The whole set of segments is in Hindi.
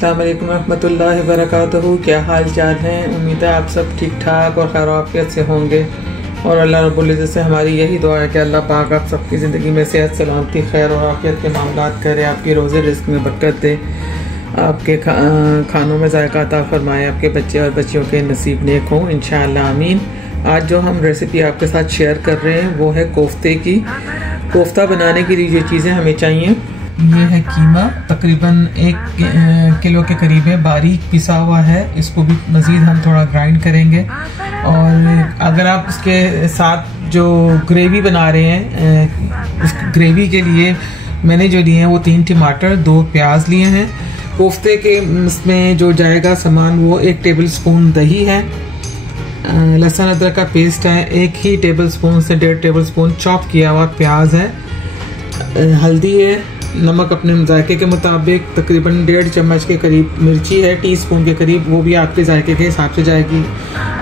अस्सलाम वालेकुम रहमतुल्लाहि व बरकातहू। क्या हाल चाल हैं? उम्मीद है आप सब ठीक ठाक और खैर आफियत से होंगे। और अल्लाह रब्बुल इज़्ज़त से हमारी यही दुआ है कि अल्लाह पाक आप सबकी ज़िंदगी में सेहत सलामती खैर और आफियत के मामलात करे, आपकी रोज़े रिस्क में बरकत दे, आपके खानों में जायका अता फरमाए, आपके बच्चे और बच्चियों के नसीब नेक हों इंशाअल्लाह आमीन। आज जो हम रेसिपी आपके साथ शेयर कर रहे हैं वो है कोफ्ते की। कोफ्ता बनाने के लिए जो चीज़ें हमें चाहिए, ये है कीमा, तकरीबन 1 किलो के करीब है, बारीक पिसा हुआ है। इसको भी मज़ीद हम थोड़ा ग्राइंड करेंगे। और अगर आप इसके साथ जो ग्रेवी बना रहे हैं, उस ग्रेवी के लिए मैंने जो लिए हैं वो 3 टमाटर, 2 प्याज लिए हैं। कोफ्ते के इसमें जो जाएगा सामान वो 1 टेबल स्पून दही है, लहसुन अदरक का पेस्ट है 1 ही टेबल स्पून से 1.5 टेबल स्पून चॉप किया हुआ प्याज है, हल्दी है, नमक अपने जायके के मुताबिक, तकरीबन 1.5 चम्मच के करीब मिर्ची है, टीस्पून के करीब, वो भी आपके जायके के हिसाब से जाएगी।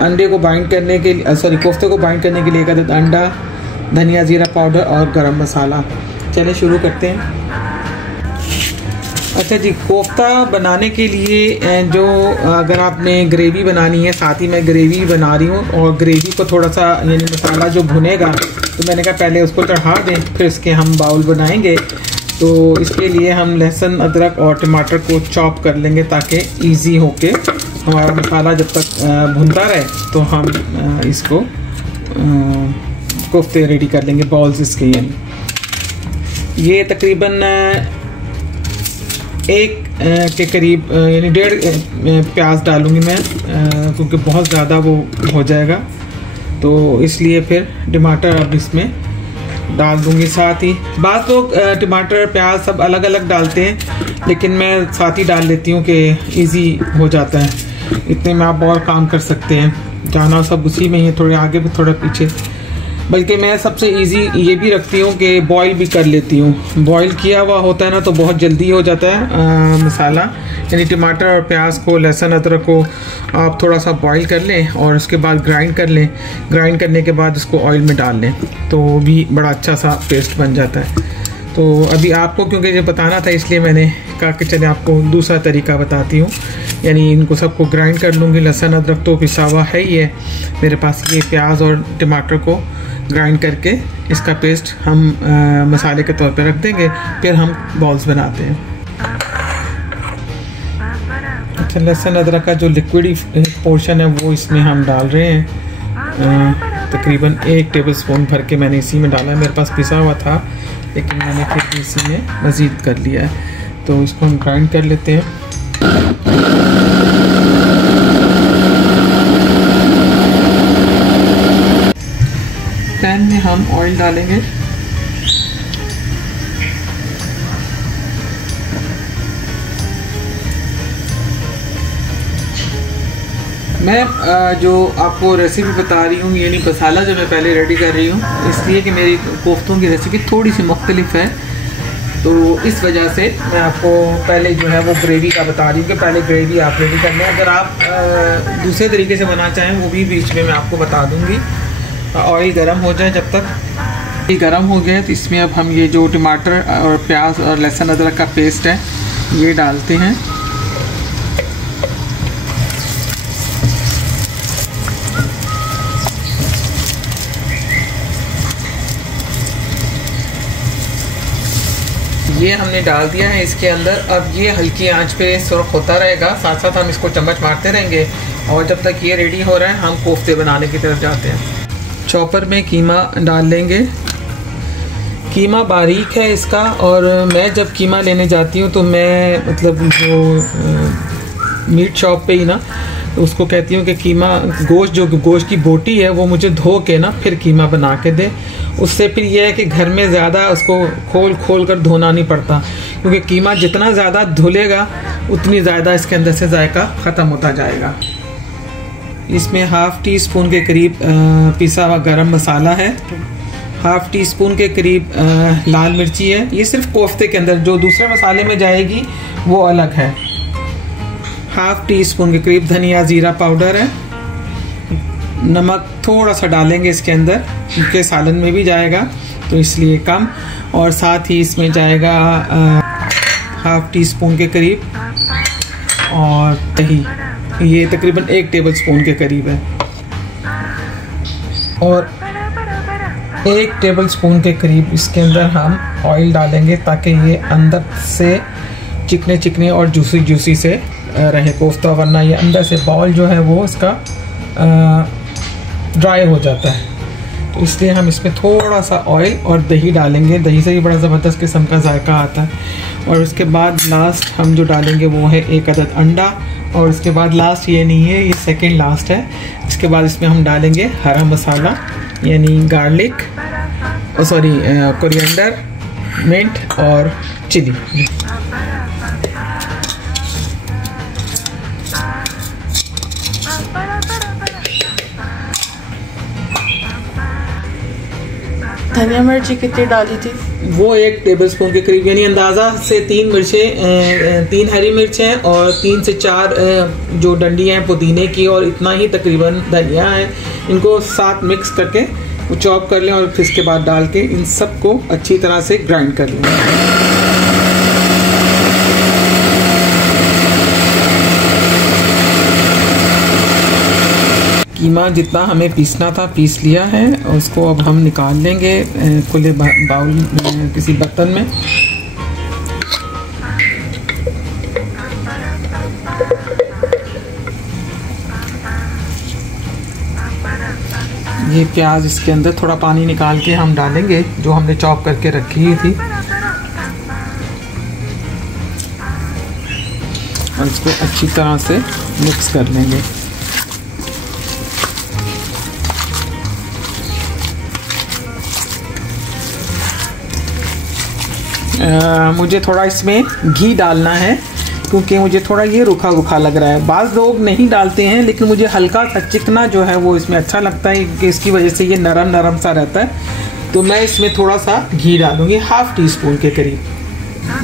अंडे को बाइंड करने के लिए कोफ्ते को बाइंड करने के लिए 1 अदद अंडा, धनिया जीरा पाउडर और गरम मसाला। चलिए शुरू करते हैं। अच्छा जी, कोफ्ता बनाने के लिए जो अगर आपने ग्रेवी बनानी है, साथ ही मैं ग्रेवी बना रही हूँ और ग्रेवी को थोड़ा सा यानी मसाला जो भुनेगा, तो मैंने कहा पहले उसको चढ़ा दें फिर इसके हम बाउल बनाएंगे। तो इसके लिए हम लहसुन अदरक और टमाटर को चॉप कर लेंगे ताकि इजी होके हमारा मसाला जब तक भुनता रहे तो हम इसको कोफ्ते रेडी कर लेंगे, बॉल्स इसके। ये तकरीबन 1 के करीब यानी 1.5 प्याज डालूंगी मैं, क्योंकि बहुत ज़्यादा वो हो जाएगा, तो इसलिए फिर टमाटर अब इसमें डाल दूंगी साथ ही। बात लोग टमाटर प्याज सब अलग अलग डालते हैं, लेकिन मैं साथ ही डाल लेती हूँ कि इजी हो जाता है। इतने में आप और काम कर सकते हैं, जाना सब उसी में ही, थोड़े आगे भी थोड़ा पीछे। बल्कि मैं सबसे इजी ये भी रखती हूँ कि बॉईल भी कर लेती हूँ। बॉईल किया हुआ होता है ना तो बहुत जल्दी हो जाता है मसाला। यानी टमाटर और प्याज को, लहसुन अदरक को आप थोड़ा सा बॉईल कर लें और उसके बाद ग्राइंड कर लें। ग्राइंड करने के बाद उसको ऑयल में डाल लें तो भी बड़ा अच्छा सा पेस्ट बन जाता है। तो अभी आपको क्योंकि ये बताना था इसलिए मैंने कहा कि चले आपको दूसरा तरीका बताती हूँ। यानी इनको सबको ग्राइंड कर लूँगी। लहसुन अदरक तो पिसा हुआ है ही है मेरे पास। ये प्याज और टमाटर को ग्राइंड करके इसका पेस्ट हम मसाले के तौर पे रख देंगे, फिर हम बॉल्स बनाते हैं। अच्छा, लहसुन अदरक का जो लिक्विड पोर्शन है वो इसमें हम डाल रहे हैं। तकरीबन 1 टेबल स्पून भर के मैंने इसी में डाला है। मेरे पास पिसा हुआ था लेकिन मैंने फिर इसी में मज़ीद कर लिया है। तो इसको हम ग्राइंड कर लेते हैं। पैन में हम ऑयल डालेंगे। मैं जो आपको रेसिपी बता रही हूँ, यानी मसाला जो मैं पहले रेडी कर रही हूँ, इसलिए कि मेरी कोफ्तों की रेसिपी थोड़ी सी मुख्तलिफ है, तो इस वजह से मैं आपको पहले जो है वो ग्रेवी का बता रही हूँ कि पहले ग्रेवी आप रेडी कर लें। अगर आप दूसरे तरीके से बनाना चाहें वो भी बीच में मैं आपको बता दूँगी। ऑयल गर्म हो जाए, जब तक ये गर्म हो गया तो इसमें अब हम ये जो टमाटर और प्याज और लहसुन अदरक का पेस्ट है ये डालते हैं। ये हमने डाल दिया है इसके अंदर। अब ये हल्की आंच पे सुर्ख होता रहेगा, साथ साथ हम इसको चम्मच मारते रहेंगे और जब तक ये रेडी हो रहा है हम कोफ्ते बनाने की तरफ जाते हैं। चॉपर में कीमा डाल लेंगे। कीमा बारीक है इसका, और मैं जब कीमा लेने जाती हूँ तो मैं मतलब जो मीट शॉप पे ही ना उसको कहती हूँ कि कीमा गोश्त की बोटी है वो मुझे धो के ना फिर कीमा बना के दे। उससे फिर यह है कि घर में ज़्यादा उसको खोल कर धोना नहीं पड़ता, क्योंकि कीमा जितना ज़्यादा धुलेगा उतनी ज़्यादा इसके अंदर से जायका ख़त्म होता जाएगा। इसमें 1/2 टीस्पून के करीब पिसा हुआ गरम मसाला है, 1/2 टीस्पून के करीब लाल मिर्ची है। ये सिर्फ कोफ्ते के अंदर, जो दूसरे मसाले में जाएगी वो अलग है। 1/2 टीस्पून के करीब धनिया जीरा पाउडर है। नमक थोड़ा सा डालेंगे इसके अंदर क्योंकि सालन में भी जाएगा तो इसलिए कम, और साथ ही इसमें जाएगा 1/2 टीस्पून के करीब और दही, ये तकरीबन 1 टेबलस्पून के करीब है, और 1 टेबलस्पून के करीब इसके अंदर हम ऑयल डालेंगे ताकि ये अंदर से चिकने चिकने और जूसी जूसी से रहे कोफ्ता, वरना ये अंदर से बॉल जो है वो इसका ड्राई हो जाता है। तो इसलिए हम इसमें थोड़ा सा ऑयल और दही डालेंगे, दही से भी बड़ा ज़बरदस्त किस्म का जायका आता है। और उसके बाद लास्ट हम जो डालेंगे वो है 1 अदद अंडा, और उसके बाद लास्ट ये नहीं है, ये सेकंड लास्ट है। इसके बाद इसमें हम डालेंगे हरा मसाला यानी गार्लिक, कोरिएंडर, मिंट और चिली। धनिया मिर्ची कितनी डाली थी? वो 1 टेबलस्पून के करीब, यानी अंदाज़ा से 3 मिर्चें, 3 हरी मिर्चें और 3 से 4 जो डंडी हैं पुदीने की, और इतना ही तकरीबन धनिया है। इनको साथ मिक्स करके वो चॉप कर लें और फिर इसके बाद डाल के इन सबको अच्छी तरह से ग्राइंड कर लें। कीमा जितना हमें पीसना था पीस लिया है, और उसको अब हम निकाल लेंगे खुले बाउल में, किसी बर्तन में। ये प्याज इसके अंदर थोड़ा पानी निकाल के हम डालेंगे जो हमने चॉप करके रखी हुई थी, और इसको अच्छी तरह से मिक्स कर लेंगे। मुझे थोड़ा इसमें घी डालना है क्योंकि मुझे थोड़ा ये रूखा रूखा लग रहा है। बाज़ लोग नहीं डालते हैं, लेकिन मुझे हल्का सा चिकना जो है वो इसमें अच्छा लगता है कि इसकी वजह से ये नरम नरम सा रहता है। तो मैं इसमें थोड़ा सा घी डालूँगी, 1/2 टीस्पून के करीब।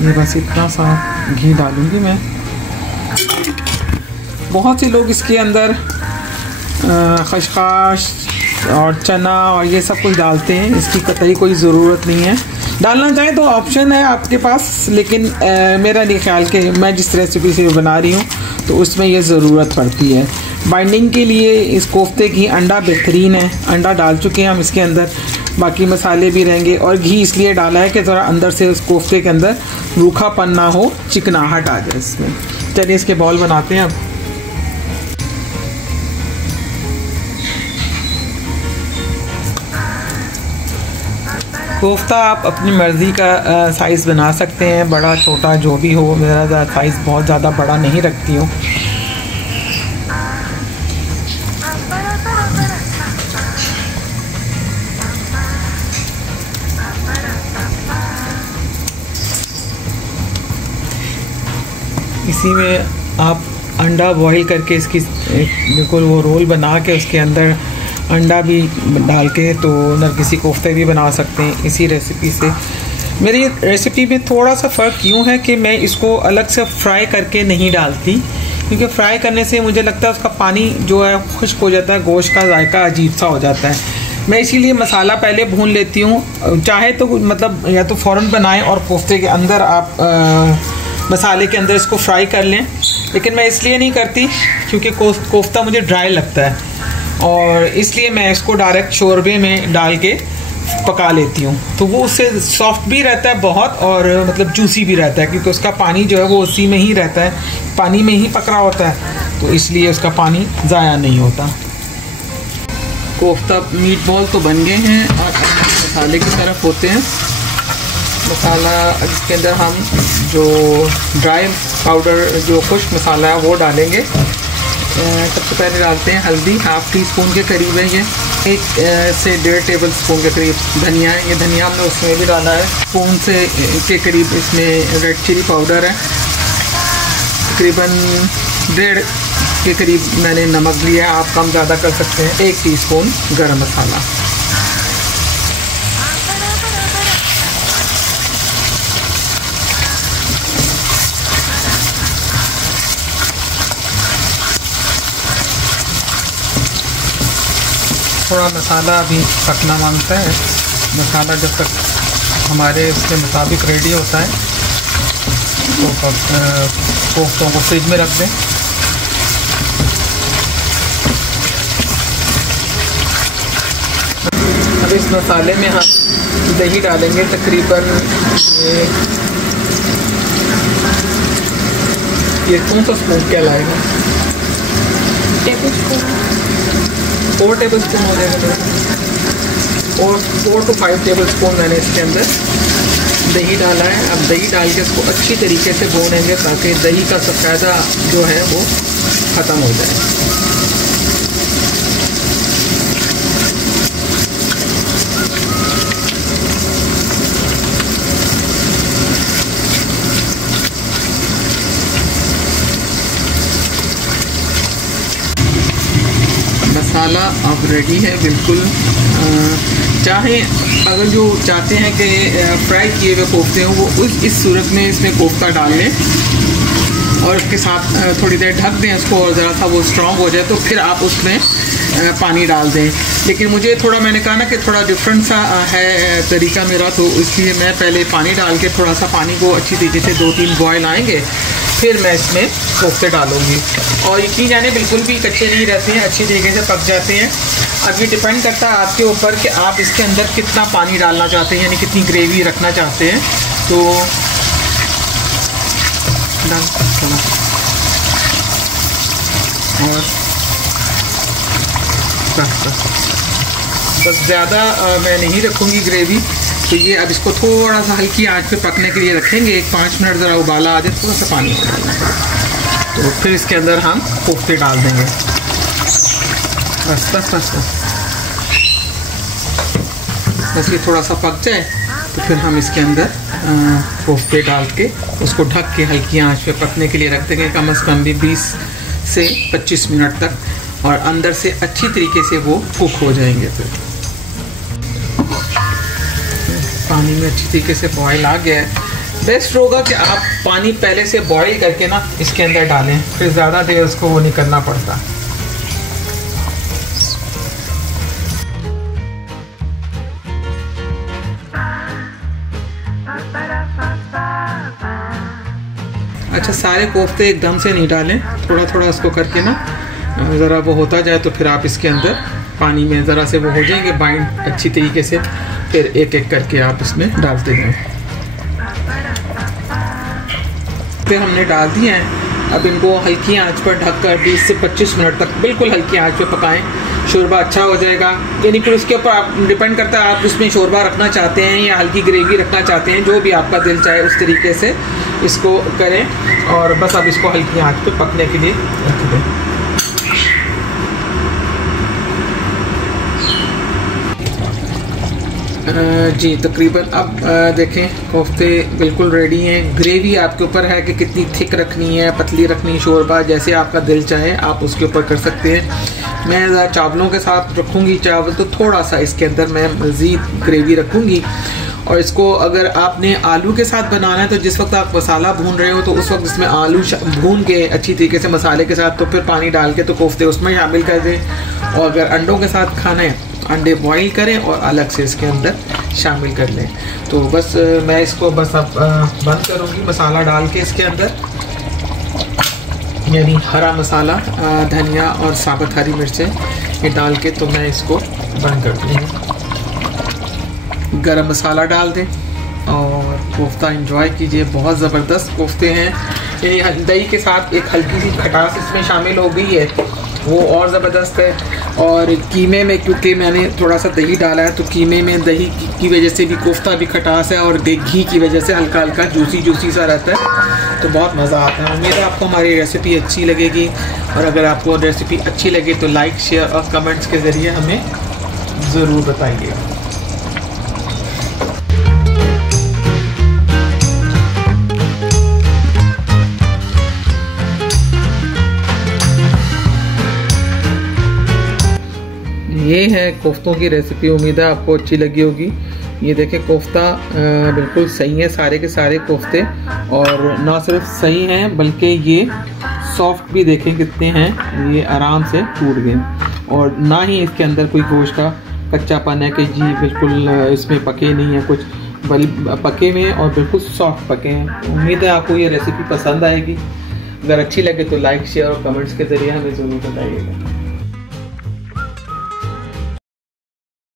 ये बस इतना सा घी डालूँगी मैं। बहुत से लोग इसके अंदर खसखस और चना और ये सब कुछ डालते हैं, इसकी कतई कोई ज़रूरत नहीं है। डालना चाहें तो ऑप्शन है आपके पास, लेकिन मेरा नहीं ख्याल कि मैं जिस रेसिपी से बना रही हूँ तो उसमें ये ज़रूरत पड़ती है। बाइंडिंग के लिए इस कोफ्ते की अंडा बेहतरीन है, अंडा डाल चुके हैं हम इसके अंदर, बाकी मसाले भी रहेंगे। और घी इसलिए डाला है कि ज़रा अंदर से उस कोफ्ते के अंदर रूखापन ना हो, चिकनाहट आ जाए इसमें। चलिए इसके बॉल बनाते हैं अब। कोफ्ता आप अपनी मर्ज़ी का साइज़ बना सकते हैं, बड़ा छोटा जो भी हो। मेरा साइज़ बहुत ज़्यादा बड़ा नहीं रखती हूँ। इसी में आप अंडा बॉईल करके इसकी बिल्कुल वो रोल बना के उसके अंदर अंडा भी डाल के तो नरगिसी कोफ्ते भी बना सकते हैं इसी रेसिपी से। मेरी रेसिपी में थोड़ा सा फ़र्क यूँ है कि मैं इसको अलग से फ्राई करके नहीं डालती, क्योंकि फ्राई करने से मुझे लगता है उसका पानी जो है खुश्क हो जाता है, गोश्त का जायका अजीब सा हो जाता है। मैं इसीलिए मसाला पहले भून लेती हूँ। चाहे तो मतलब या तो फ़ौरन बनाएं और कोफ्ते के अंदर आप मसाले के अंदर इसको फ्राई कर लें, लेकिन मैं इसलिए नहीं करती क्योंकि कोफ्ता मुझे ड्राई लगता है, और इसलिए मैं इसको डायरेक्ट शोरबे में डाल के पका लेती हूँ। तो वो उससे सॉफ्ट भी रहता है बहुत, और मतलब जूसी भी रहता है, क्योंकि उसका पानी जो है वो उसी में ही रहता है, पानी में ही पक रहा होता है, तो इसलिए उसका पानी ज़ाया नहीं होता। कोफ्ता मीट बॉल तो बन गए हैं और मसाले की तरफ होते हैं। मसाला इसके अंदर हम जो ड्राई पाउडर जो खुश्क मसाला है वो डालेंगे। सबसे पहले डालते हैं हल्दी, 1/2 टीस्पून के करीब है ये। 1 से 1.5 टेबलस्पून के करीब धनिया है, ये धनिया हमने उसमें भी डाला है। स्पून से के करीब इसमें रेड चिली पाउडर है। तकरीबन 1.5 के करीब मैंने नमक लिया है, आप कम ज़्यादा कर सकते हैं। 1 टीस्पून गरम मसाला। थोड़ा मसाला अभी पकना मांगता है। मसाला जब तक हमारे उसके मुताबिक रेडी होता है तो कोफ्तों को फ्रिज में रख दें। अब इस मसाले में हम दही डालेंगे, तकरीबन ये कौन सा स्पून कहलाएगा? 4 टेबल स्पून हो जाएगा, और 4 to 5 टेबल स्पून मैंने इसके अंदर दही डाला है। अब दही डाल के इसको अच्छी तरीके से भूनेंगे ताकि दही का सफ़ेदा जो है वो ख़त्म हो जाए। मसाला अब रेडी है बिल्कुल। चाहें अगर जो चाहते हैं कि फ्राई किए हुए कोफ्ते हों वो इस सूरत में इसमें कोफ्ता डाल लें और उसके साथ थोड़ी देर ढक दें इसको, और ज़रा सा वो स्ट्रॉन्ग हो जाए तो फिर आप उसमें पानी डाल दें। लेकिन मुझे थोड़ा, मैंने कहा ना कि थोड़ा डिफरेंट सा है तरीका मेरा, तो इसलिए मैं पहले पानी डाल के थोड़ा सा पानी को अच्छी तरीके से 2-3 बॉयल आएंगे, फिर मैं इसमें कोफ्ते डालूँगी। और यकीन जाने बिल्कुल भी कच्चे नहीं रहते हैं, अच्छी तरीके से पक जाते हैं। अब ये डिपेंड करता है आपके ऊपर कि आप इसके अंदर कितना पानी डालना चाहते हैं, यानी कितनी ग्रेवी रखना चाहते हैं। तो और बस ज़्यादा मैं नहीं रखूँगी ग्रेवी। तो ये अब इसको थोड़ा सा हल्की आंच पे पकने के लिए रखेंगे, 5 मिनट ज़रा उबाला आ जाए, थोड़ा सा पानी हो जाएगा, तो फिर इसके अंदर हम कोफ्ते डाल देंगे। बस बस बस बस बस ये थोड़ा सा पक जाए तो फिर हम इसके अंदर कोफ्ते डाल के उसको ढक के हल्की आंच पे पकने के लिए रख देंगे, कम से कम भी 20 से 25 मिनट तक, और अंदर से अच्छी तरीके से वो कुक हो जाएंगे। फिर पानी में अच्छी तरीके से बॉयल आ गया है। बेस्ट होगा कि आप पानी पहले से बॉयल करके ना इसके अंदर डालें, फिर ज़्यादा देर उसको वो नहीं करना पड़ता। अच्छा, सारे कोफ्ते एकदम से नहीं डालें, थोड़ा थोड़ा उसको करके ना ज़रा वो होता जाए तो फिर आप इसके अंदर पानी में ज़रा से वो हो जाएंगे बाइंड अच्छी तरीके से, फिर एक एक करके आप इसमें डालते जाएं। फिर हमने डाल दिया है। अब इनको हल्की आंच पर ढककर 20 से 25 मिनट तक बिल्कुल हल्की आंच पे पकाएं, शोरबा अच्छा हो जाएगा। यानी फिर उसके ऊपर आप डिपेंड करता है आप इसमें शोरबा रखना चाहते हैं या हल्की ग्रेवी रखना चाहते हैं, जो भी आपका दिल चाहे उस तरीके से इसको करें। और बस अब इसको हल्की आंच पे पकने के लिए रख दें। जी तकरीबन अब देखें कोफ्ते बिल्कुल रेडी हैं। ग्रेवी आपके ऊपर है कि कितनी थिक रखनी है, पतली रखनी, शोरबा जैसे आपका दिल चाहे आप उसके ऊपर कर सकते हैं। मैं चावलों के साथ रखूँगी चावल, तो थोड़ा सा इसके अंदर मैं मज़ीद ग्रेवी रखूँगी। और इसको अगर आपने आलू के साथ बनाना है तो जिस वक्त आप मसाला भून रहे हो तो उस वक्त इसमें आलू भून के अच्छी तरीके से मसाले के साथ, तो फिर पानी डाल के तो कोफ्ते उसमें शामिल कर दें। और अगर अंडों के साथ खाना है अंडे बॉईल करें और अलग से इसके अंदर शामिल कर लें। तो बस मैं इसको बस अब बंद करूँगी मसाला डाल के इसके अंदर, यानी हरा मसाला, धनिया और साबुत हरी मिर्चें ये डाल के तो मैं इसको बंद कर दूँगी। गरम मसाला डाल दें और कोफ्ता एंजॉय कीजिए। बहुत ज़बरदस्त कोफ्ते हैं, यानी दही के साथ एक हल्की सी खटास इसमें शामिल हो गई है, वो और ज़बरदस्त है। और कीमे में क्योंकि मैंने थोड़ा सा दही डाला है तो कीमे में दही की वजह से भी कोफ्ता भी खटास है और घी की वजह से हल्का हल्का जूसी सा रहता है, तो बहुत मज़ा आता है। उम्मीद है आपको हमारी रेसिपी अच्छी लगेगी, और अगर आपको रेसिपी अच्छी लगे तो लाइक, शेयर और कमेंट्स के ज़रिए हमें ज़रूर बताइएगा। ये है कोफ्तों की रेसिपी, उम्मीद है आपको अच्छी लगी होगी। ये देखें कोफ्ता बिल्कुल सही है, सारे के सारे कोफ्ते, और ना सिर्फ सही हैं बल्कि ये सॉफ्ट भी देखें कितने हैं, ये आराम से टूट गए, और ना ही इसके अंदर कोई गोश्त का कच्चापन है कि जी बिल्कुल इसमें पके नहीं है कुछ, बल्कि पके हुए हैं और बिल्कुल सॉफ्ट पके हैं। उम्मीद है आपको ये रेसिपी पसंद आएगी। अगर अच्छी लगे तो लाइक शेयर और कमेंट्स के ज़रिए हमें ज़रूर बताइएगा।